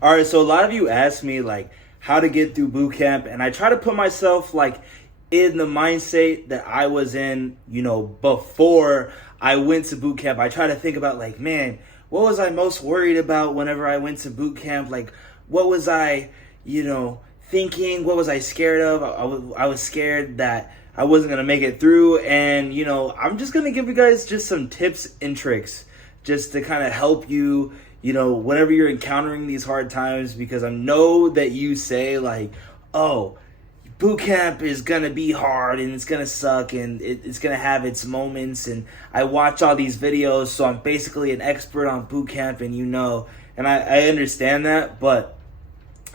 All right, so a lot of you ask me like how to get through boot camp, and I try to put myself like in the mindset that I was in, before I went to boot camp. I try to think about like, man, what was I most worried about whenever I went to boot camp? Like, what was I, thinking? What was I scared of? I was scared that I wasn't gonna make it through, and I'm just gonna give you guys just some tips and tricks just to kind of help you, whenever you're encountering these hard times, because I know that you say like, oh, boot camp is gonna be hard and it's gonna suck and it's gonna have its moments, and I watch all these videos, so I'm basically an expert on boot camp, and and I understand that, but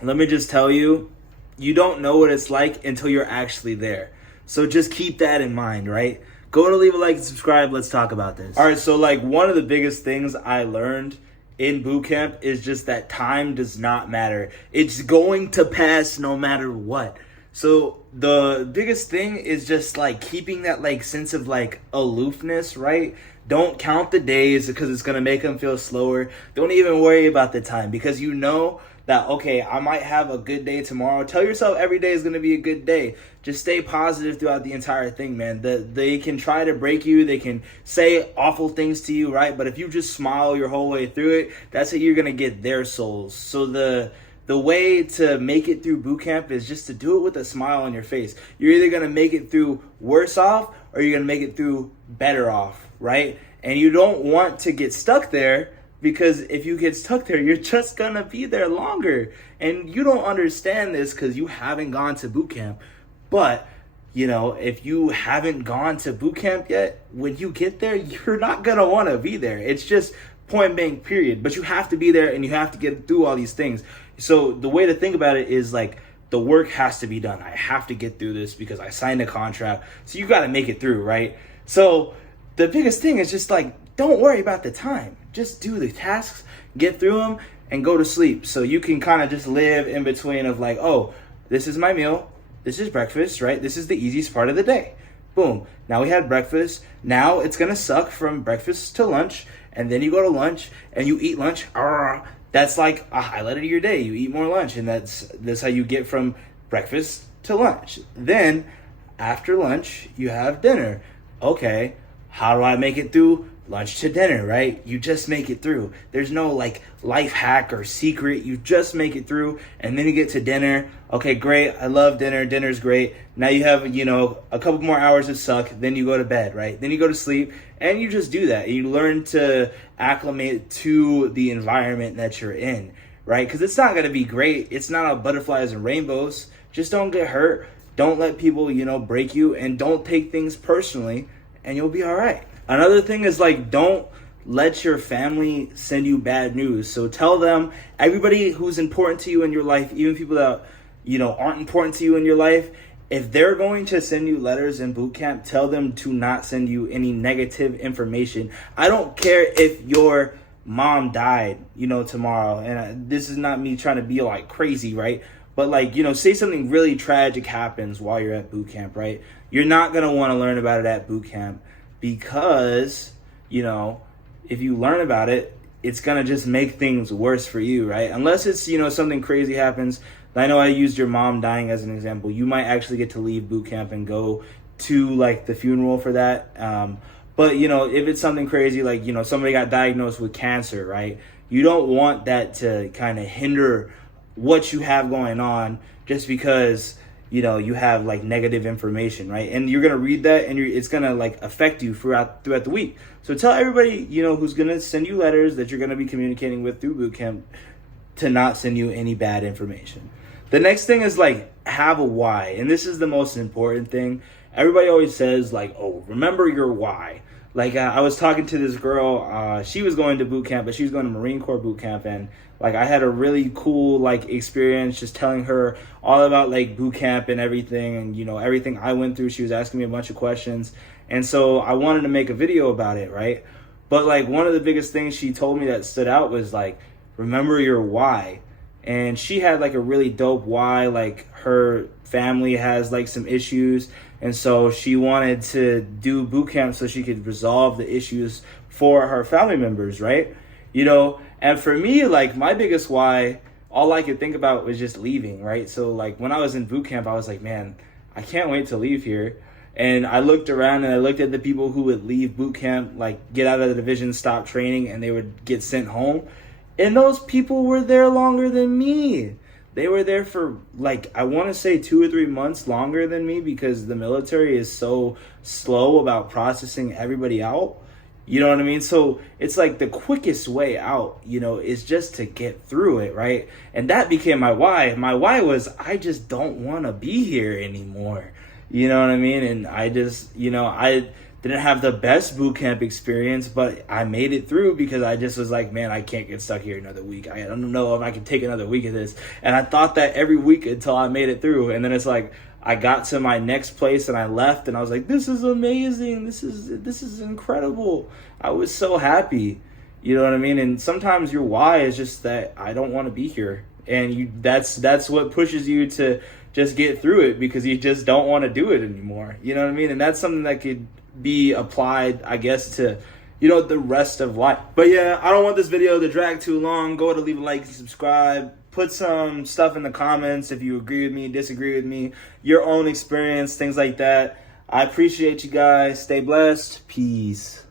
let me just tell you, you don't know what it's like until you're actually there. So just keep that in mind, right? Go to leave a like and subscribe. Let's talk about this. All right, so like one of the biggest things I learned in boot camp is just that time does not matter. It's going to pass no matter what. So the biggest thing is just like keeping that like sense of like aloofness, right? Don't count the days because it's going to make them feel slower. Don't even worry about the time because you know that, okay, I might have a good day tomorrow. Tell yourself every day is going to be a good day. Just stay positive throughout the entire thing, man. They can try to break you. They can say awful things to you, right? But if you just smile your whole way through it, that's how you're going to get their souls. So the way to make it through boot camp is just to do it with a smile on your face. You're either going to make it through worse off or you're going to make it through better off, right? And you don't want to get stuck there, because if you get stuck there, you're just going to be there longer. And you don't understand this because you haven't gone to boot camp. But, if you haven't gone to boot camp yet, when you get there, you're not going to want to be there. It's just point blank, period. But you have to be there and you have to get through all these things. So the way to think about it is like, the work has to be done. I have to get through this because I signed a contract. So you got to make it through, right? So the biggest thing is just like, don't worry about the time. Just do the tasks, get through them, and go to sleep. So you can kind of just live in between of like, oh, this is my meal. This is breakfast, right? This is the easiest part of the day. Boom. Now we had breakfast. Now it's going to suck from breakfast to lunch. And then you go to lunch and you eat lunch. That's like a highlight of your day. You eat more lunch. And that's how you get from breakfast to lunch. Then after lunch, you have dinner. Okay, how do I make it through lunch to dinner, right? You just make it through. There's no like life hack or secret. You just make it through, and then you get to dinner. Okay, great. I love dinner. Dinner's great. Now you have, a couple more hours of suck. Then you go to bed, right? Then you go to sleep, and you just do that. You learn to acclimate to the environment that you're in, right? Because it's not going to be great. It's not all butterflies and rainbows. Just don't get hurt. Don't let people, break you, and don't take things personally, and you'll be all right. Another thing is like, don't let your family send you bad news. So tell them, everybody who's important to you in your life, even people that, aren't important to you in your life, if they're going to send you letters in boot camp, tell them to not send you any negative information. I don't care if your mom died, tomorrow. And this is not me trying to be like crazy, right? But like, say something really tragic happens while you're at boot camp, right? You're not going to want to learn about it at boot camp. Because, if you learn about it, it's going to just make things worse for you, right? Unless it's, something crazy happens. I know I used your mom dying as an example. You might actually get to leave boot camp and go to like the funeral for that. But, if it's something crazy, like, somebody got diagnosed with cancer, right? You don't want that to kind of hinder what you have going on just because you have like negative information, right? And you're gonna read that, and it's gonna like affect you throughout the week. So tell everybody who's gonna send you letters that you're gonna be communicating with through boot camp to not send you any bad information. The next thing is like, have a why, and this is the most important thing. Everybody always says like, oh, remember your why. Like I was talking to this girl, she was going to boot camp, but she was going to Marine Corps boot camp, and like I had a really cool like experience just telling her all about like boot camp and everything, and everything I went through. She was asking me a bunch of questions, and so I wanted to make a video about it, right? But like one of the biggest things she told me that stood out was like, remember your why. And she had like a really dope why. Like her family has like some issues, and so she wanted to do boot camp so she could resolve the issues for her family members, right? And for me, like my biggest why all I could think about was just leaving, right? So like when I was in boot camp, I was like, man, I can't wait to leave here. And I looked around and I looked at the people who would leave boot camp, like get out of the division, stop training, and they would get sent home. And those people were there longer than me. They were there for like, I want to say 2 or 3 months longer than me, because the military is so slow about processing everybody out. You know what I mean? So it's like the quickest way out, you know, is just to get through it, right? And that became my why. My why was, I just don't want to be here anymore. You know what I mean? And I just, you know, I didn't have the best boot camp experience, but I made it through because I just was like, man, I can't get stuck here another week. I don't know if I can take another week of this. And I thought that every week until I made it through. And then it's like, I got to my next place and I left and I was like, this is amazing. This is incredible. I was so happy. You know what I mean? And sometimes your why is just that I don't want to be here. And that's what pushes you to just get through it, because you just don't want to do it anymore. You know what I mean? And that's something that could be applied, I guess, to, you know, the rest of life. But yeah, I don't want this video to drag too long. Go to leave a like and subscribe. Put some stuff in the comments if you agree with me, disagree with me, your own experience, things like that. I appreciate you guys. Stay blessed. Peace.